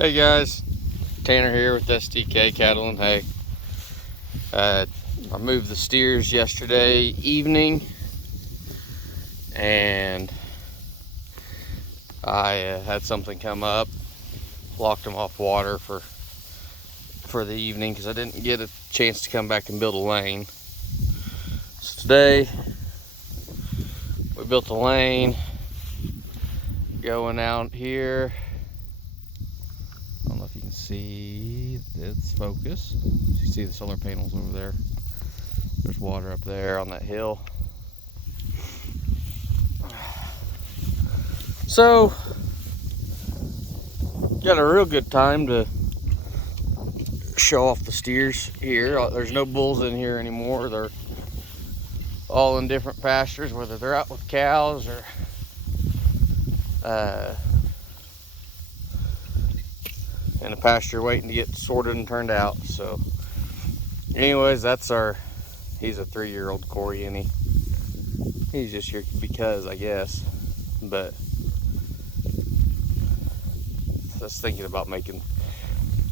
Hey guys, Tanner here with STK Cattle and Hay. I moved the steers yesterday evening, and I had something come up, locked them off water for the evening because I didn't get a chance to come back and build a lane. So today we built a lane going out here. I don't know if you can see its focus. You see the solar panels over there. There's water up there on that hill. So, got a real good time to show off the steers here. There's no bulls in here anymore. They're all in different pastures, whether they're out with cows or in a pasture waiting to get sorted and turned out. So anyways, he's a 3-year-old Coriani. He's just here because, I guess, but just thinking about making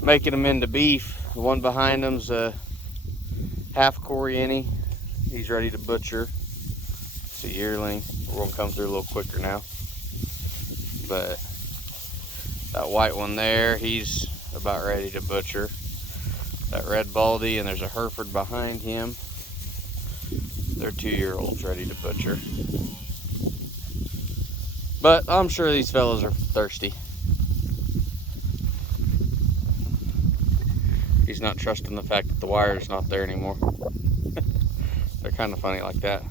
them into beef. The one behind him's a half Coriani. He's ready to butcher. It's a yearling. We're gonna come through a little quicker now. But that white one there, he's about ready to butcher. That red baldy, and there's a Hereford behind him. They're 2-year-olds ready to butcher. But I'm sure these fellas are thirsty. He's not trusting the fact that the wire's not there anymore. They're kind of funny like that.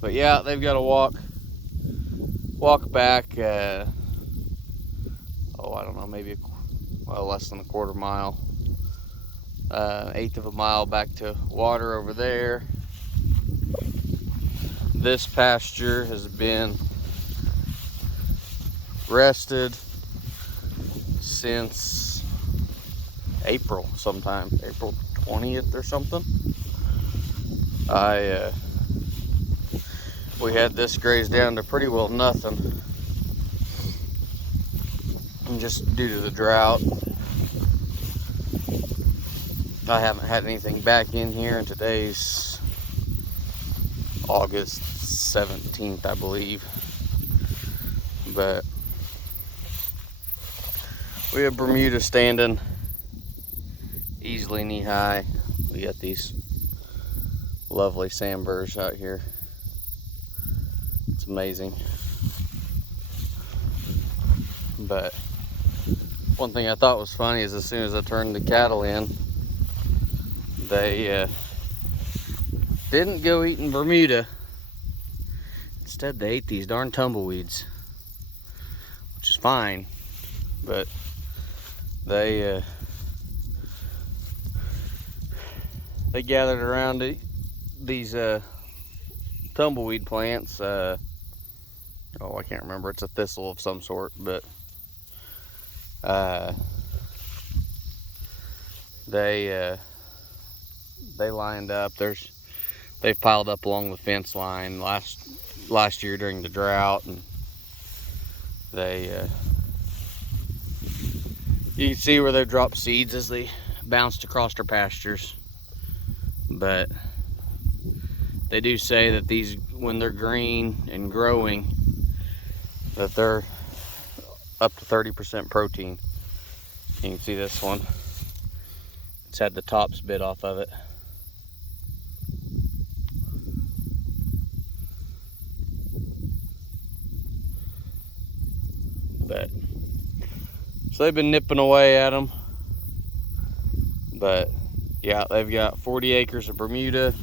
But yeah, they've got to walk back, I don't know, maybe less than a quarter mile, 1/8 of a mile back to water over there. This pasture has been rested since April sometime, April 20th or something. We had this grazed down to pretty well nothing, and just due to the drought. I haven't had anything back in here, and today's August 17th, I believe. But we have Bermuda standing easily knee high. We got these lovely sandburs out here. It's amazing. But one thing I thought was funny is as soon as I turned the cattle in, they didn't go eating Bermuda. Instead, they ate these darn tumbleweeds, which is fine. But they gathered around these tumbleweed plants. I can't remember. It's a thistle of some sort, but they lined up. They've piled up along the fence line last year during the drought, and you can see where they dropped seeds as they bounced across their pastures. But they do say that these, when they're green and growing, that they're up to 30% protein. You can see this one. It's had the tops bit off of it. But so they've been nipping away at them. But yeah, they've got 40 acres of Bermuda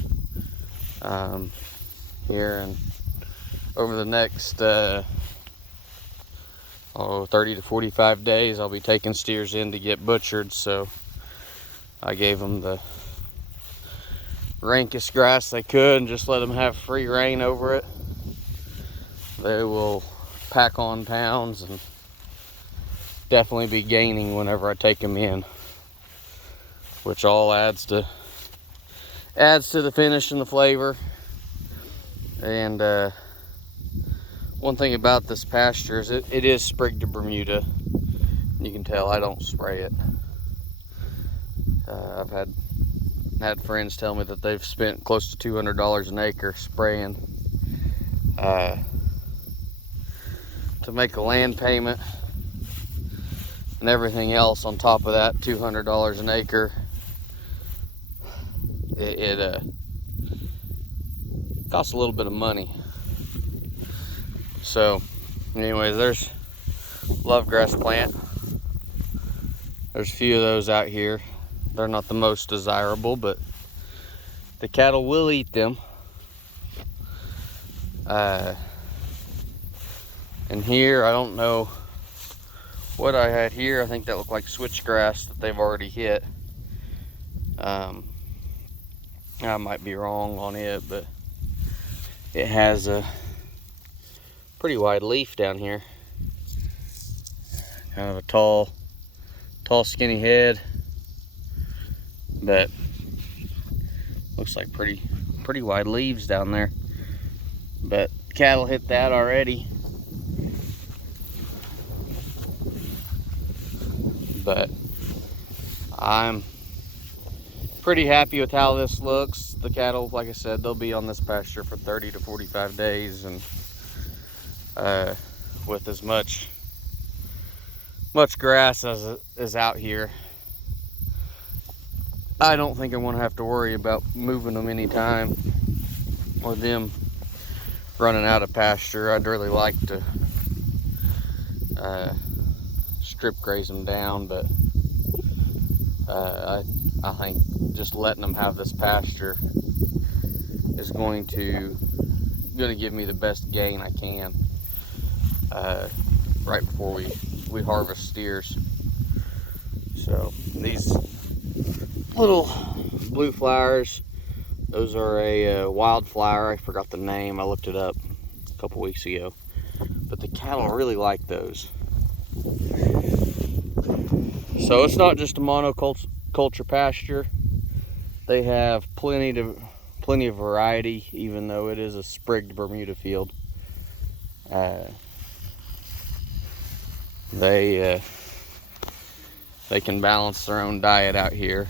here, and over the next 30 to 45 days I'll be taking steers in to get butchered. So I gave them the rankest grass they could and just let them have free reign over it. They will pack on pounds and definitely be gaining whenever I take them in, which all adds to the finish and the flavor. And One thing about this pasture is it is sprigged to Bermuda. You can tell I don't spray it. I've had friends tell me that they've spent close to $200 an acre spraying to make a land payment and everything else on top of that. $200 an acre. It costs a little bit of money. So anyways, there's love grass plant. There's a few of those out here. They're not the most desirable, but the cattle will eat them. And here, I don't know what I had here. I think that looked like switchgrass that they've already hit. I might be wrong on it, but it has a pretty wide leaf down here. Kind of a tall skinny head, but looks like pretty wide leaves down there. But cattle hit that already. But I'm pretty happy with how this looks. The cattle, like I said, they'll be on this pasture for 30 to 45 days, and with as much grass as is out here, I don't think I'm gonna have to worry about moving them anytime or them running out of pasture. I'd really like to strip graze them down, but I think just letting them have this pasture is going to give me the best gain I can right before we harvest steers. So these little blue flowers, those are a wildflower. I forgot the name. I looked it up a couple weeks ago, but the cattle really like those. So it's not just a monoculture pasture. They have plenty of variety, even though it is a sprigged Bermuda field. They can balance their own diet out here.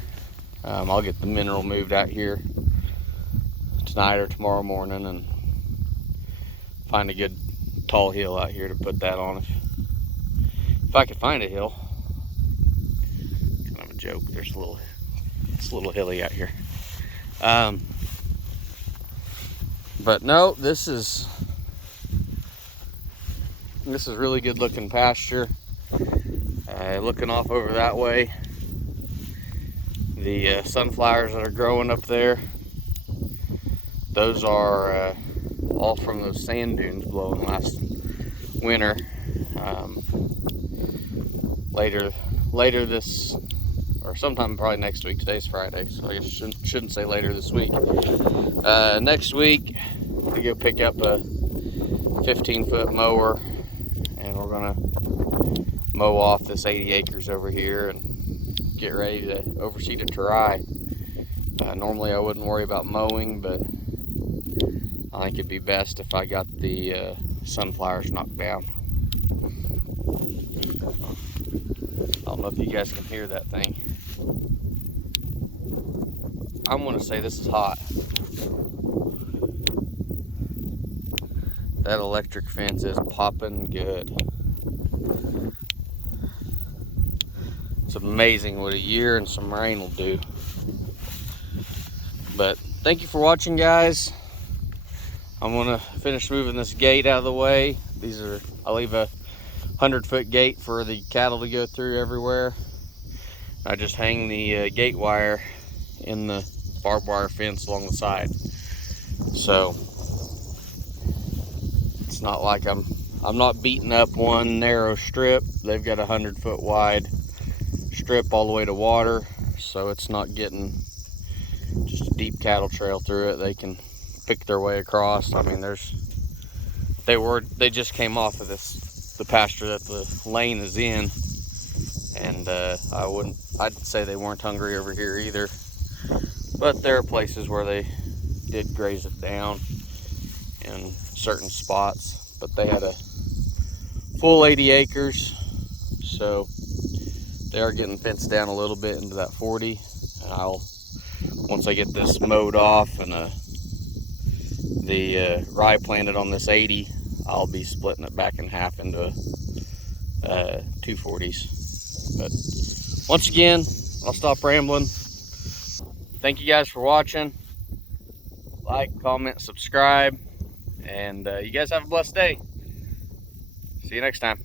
I'll get the mineral moved out here tonight or tomorrow morning and find a good tall hill out here to put that on. If I could find a hill. Kind of a joke. It's a little hilly out here. But no, this is really good looking pasture. Looking off over that way, the sunflowers that are growing up there, those are all from those sand dunes blowing last winter. Later this, or sometime probably next week. Today's Friday, so I guess shouldn't say later this week. Next week we go pick up a 15-foot mower, and we're gonna mow off this 80 acres over here and get ready to overseed it to rye. Normally I wouldn't worry about mowing, but I think it'd be best if I got the sunflowers knocked down. I don't know if you guys can hear that thing. I'm gonna say this is hot. That electric fence is popping good. It's amazing what a year and some rain will do. But thank you for watching, guys. I'm gonna finish moving this gate out of the way. I'll leave a 100-foot gate for the cattle to go through everywhere. I just hang the gate wire in the barbed wire fence along the side. So it's not like I'm not beating up one narrow strip. They've got a 100-foot wide strip all the way to water, so it's not getting just a deep cattle trail through it. They can pick their way across. I mean, they just came off of the pasture that the lane is in, and I'd say they weren't hungry over here either, but there are places where they did graze it down in certain spots. but they had a full 80 acres. So they are getting fenced down a little bit into that 40. And once I get this mowed off and the rye planted on this 80, I'll be splitting it back in half into 240s. But once again, I'll stop rambling. Thank you guys for watching. Like, comment, subscribe, and you guys have a blessed day. See you next time.